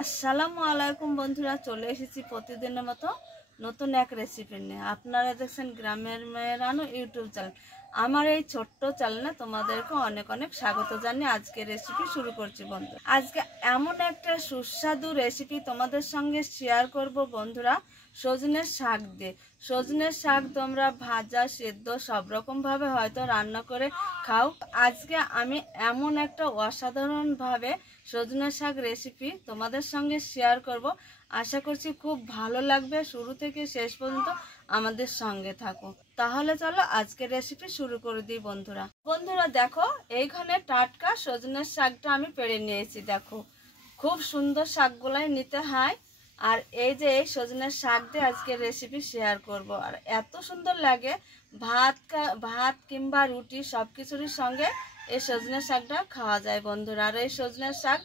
আসসালামু আলাইকুম বন্ধুরা, চলে এসেছি প্রতিদিনের মতো নতুন এক রেসিপি নিয়ে। আপনারা দেখছেন গ্রামের মেয়ের রান্না ইউটিউব চ্যানেল। আমার এই ছোট্ট চ্যানেলে তোমাদেরকে অনেক অনেক স্বাগত জানিয়ে আজকে রেসিপি শুরু করছি বন্ধু। আজকে এমন একটা সুস্বাদু রেসিপি তোমাদের সঙ্গে শেয়ার করব বন্ধুরা, সজনের শাক দিয়ে। সজনের শাক তোমরা ভাজা, সেদ্ধ সব রকমভাবে হয়তো রান্না করে খাও। আজকে আমি এমন একটা অসাধারণভাবে সজনের শাক রেসিপি তোমাদের সঙ্গে শেয়ার করব। আশা করছি খুব ভালো লাগবে। শুরু থেকে শেষ পর্যন্ত আমাদের সঙ্গে থাকো। তাহলে চলো আজকের রেসিপি শুরু করে দিই বন্ধুরা। বন্ধুরা দেখো, এইখানে টাটকা সজনের শাকটা আমি পেড়ে নিয়েছি। দেখো খুব সুন্দর শাকগুলাই নিতে হয়। আর এই যে এই সজনের শাক দিয়ে আজকের রেসিপি শেয়ার করব। আর এত সুন্দর লাগে ভাত কিংবা রুটি সব কিছুরই সঙ্গে এই সজনের শাকটা খাওয়া যায় বন্ধুরা। আর এই সজনের শাক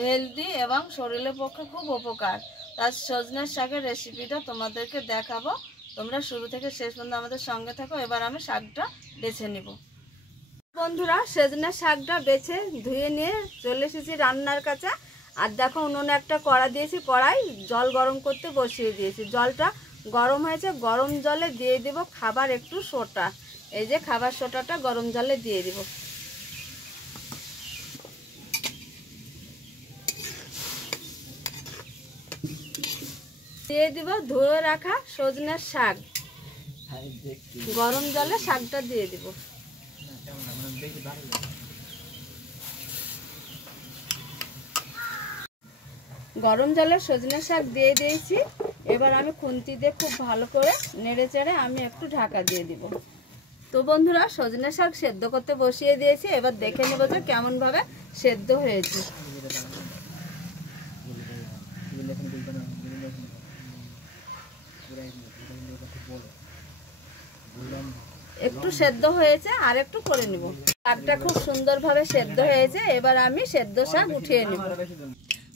হেলদি এবং শরীরের পক্ষে খুব উপকার। তার সজনের শাকের রেসিপিটা তোমাদেরকে দেখাবো। তোমরা শুরু থেকে শেষ পর্যন্ত আমাদের সঙ্গে থাকো। এবার আমি শাকটা বেছে নিব বন্ধুরা। সজনের শাকটা বেছে ধুয়ে নিয়ে চলে এসেছি রান্নার কাছে। আর দেখো উনুনে একটা কড়া দিয়েছি, কড়াই জল গরম করতে বসিয়ে দিয়েছি। জলটা গরম হয়েছে, গরম জলে দিয়ে দিব খাবার একটু সোডা। এই যে খাবার সোডাটা গরম জলে দিয়ে দিব। দিয়ে দিব ধুয়ে রাখা সজনের শাক। গরম জলে শাকটা দিয়ে দিব। গরম জলে সজনের শাক দিয়ে দিয়েছি। এবার আমি খুন্তি দিয়ে খুব ভালো করে নেড়ে চেড়ে আমি একটু ঢাকা দিয়ে দিব। তো বন্ধুরা, সজনের শাক সেদ্ধ করতে বসিয়ে দিয়েছি। এবার দেখে নেব যে কেমন ভাবে সেদ্ধ হয়েছে। একটু সেদ্ধ হয়েছে, আর একটু করে নিব। শাকটা খুব সুন্দরভাবে সেদ্ধ হয়েছে। এবার আমি সেদ্ধ শাক উঠিয়ে নেব।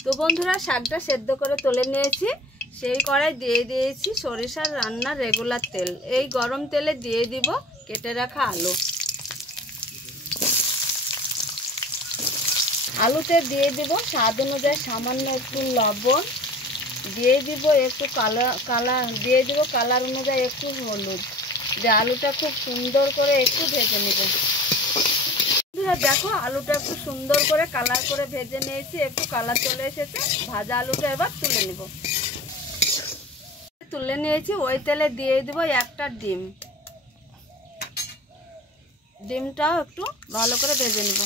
তো বন্ধুরা, শাকটা সেদ্ধ করে তুলে নিয়েছি। সেই কড়াই দিয়ে দিয়েছি সরিষার রান্নার রেগুলার তেল। এই গরম তেলে দিয়ে দিব কেটে রাখা আলু। আলুতে দিয়ে দিব স্বাদ অনুযায়ী সামান্য একটু লবণ, দিয়ে দিব একটু দিয়ে দিব কালার অনুযায়ী একটু হলুদ। যে আলুটা খুব সুন্দর করে একটু ভেজে নেব। দেখো আলুটা একটু সুন্দর করে কালার করে ভেজে নিয়েছি। একটু কালার চলে এসেছে। ভাজা আলুটা এবার তুলে নেব। তুলে নিয়েছি। ওই তেলে দিয়ে দিব একটা ডিম। ডিমটাও একটু ভালো করে ভেজে নেব।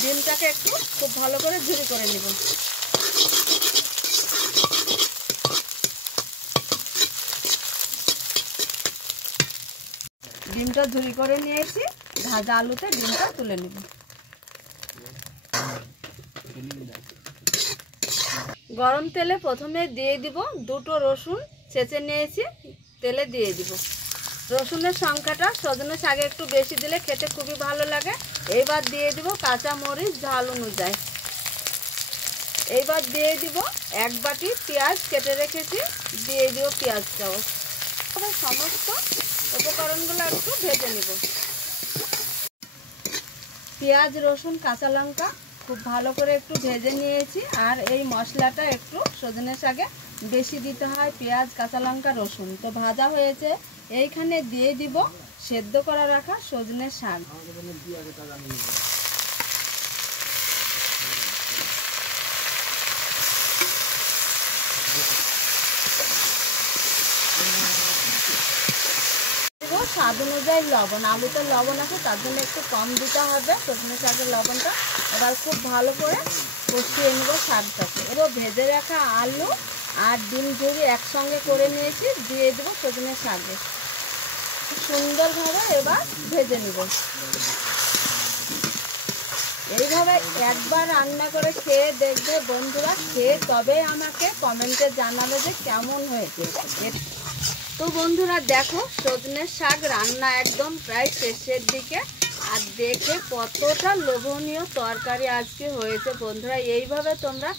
ডিমটাকে একটু খুব ভালো করে ঝুরি করে নেব। ডিমটা ঝুরি করে নিয়েছি। ভাজা আলুতে ডিমটা তুলে নেব। গরম তেলে প্রথমে দিয়ে দিব দুটো রসুন ছেঁচে নিয়েছি, তেলে দিয়ে দিব। রসুনের সংখ্যাটা সজনের শাকে একটু বেশি দিলে খেতে খুবই ভালো লাগে। এইবার দিয়ে দিব কাঁচা মরিচ ঝাল অনুযায়ী। এইবার দিয়ে দিব এক বাটি পেঁয়াজ কেটে রেখেছি, দিয়ে দিব পেঁয়াজটাও। সমস্ত উপকরণগুলো একটু ভেজে নিব। পেঁয়াজ, রসুন, কাঁচা লঙ্কা খুব ভালো করে একটু ভেজে নিয়েছি। আর এই মশলাটা একটু সজনের শাকে বেশি দিতে হয়, পেঁয়াজ, কাঁচা লঙ্কা, রসুন। তো ভাজা হয়েছে। এইখানে দিয়ে দিব সেদ্ধ করা রাখা সজনের শাক। স্বাদ অনুযায়ী লবণ। আলুতে লবণ আছে, তার জন্য একটু কম দিতে হবে সজনে শাকের লবণটা। এবার খুব ভালো করে কষিয়ে নেব শাকটাকে। এবার ভেজে রাখা আলু আর ডিম ঝুরি একসঙ্গে করে নিয়েছি, দিয়ে দেবো সজনে শাকে। সুন্দরভাবে এবার ভেজে নেব। এইভাবে একবার রান্না করে খেয়ে দেখবে বন্ধুরা, খেয়ে তবে আমাকে কমেন্টে জানাবে যে কেমন হয়েছে। তো বন্ধুরা দেখো, সজনের শাক রান্না একদম প্রায় শেষের দিকে। আর দেখে কতটা লোভনীয় তরকারি আজকে হয়েছে বন্ধুরা। এইভাবে তোমরা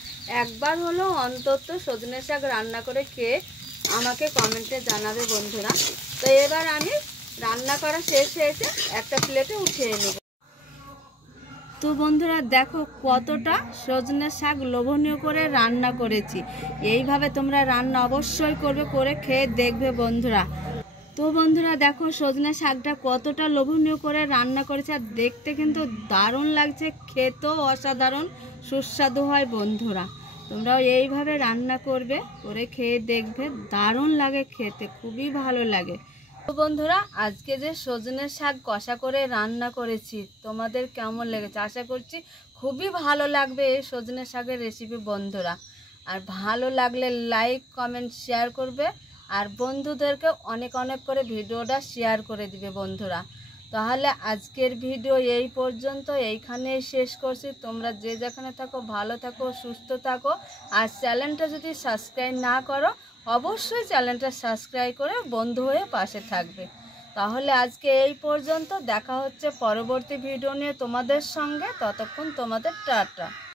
একবার হলেও অন্তত সজনের শাক রান্না করে খেয়ে আমাকে কমেন্টে জানাবে বন্ধুরা। তো এবার আমি রান্না করা শেষ হয়েছে, একটা প্লেটে উঠিয়ে নেব। তো বন্ধুরা দেখো কতটা সজনে শাক লোভনীয় করে রান্না করেছি। এইভাবে তোমরা রান্না অবশ্যই করবে, করে খেয়ে দেখবে বন্ধুরা। তো বন্ধুরা দেখো সজনে শাকটা কতটা লোভনীয় করে রান্না করেছে, আর দেখতে কিন্তু দারুণ লাগছে, খেতেও অসাধারণ সুস্বাদু হয় বন্ধুরা। তোমরাও এইভাবে রান্না করবে, করে খেয়ে দেখবে, দারুণ লাগে খেতে, খুবই ভালো লাগে। তো বন্ধুরা আজকে যে সজনে শাক কষা করে রান্না করেছি তোমাদের কেমন লেগেছে? আশা করছি খুবই ভালো লাগবে এই সজনে শাকের রেসিপি বন্ধুরা। আর ভালো লাগলে লাইক কমেন্ট শেয়ার করবে, আর বন্ধুদেরকে অনেক অনেক করে ভিডিওটা শেয়ার করে দিবে বন্ধুরা। তাহলে আজকের ভিডিও এই পর্যন্ত, এইখানেই শেষ করছি। তোমরা যে যেখানে থাকো ভালো থাকো, সুস্থ থাকো। আর চ্যানেলটা যদি সাবস্ক্রাইব না করো অবশ্যই চ্যানেলটা সাবস্ক্রাইব করে বন্ধু হয়ে পাশে থাকবে। তাহলে আজকে এই পর্যন্ত, দেখা হচ্ছে পরবর্তী ভিডিও নিয়ে তোমাদের সঙ্গে। ততক্ষণ তোমাদের টাটা।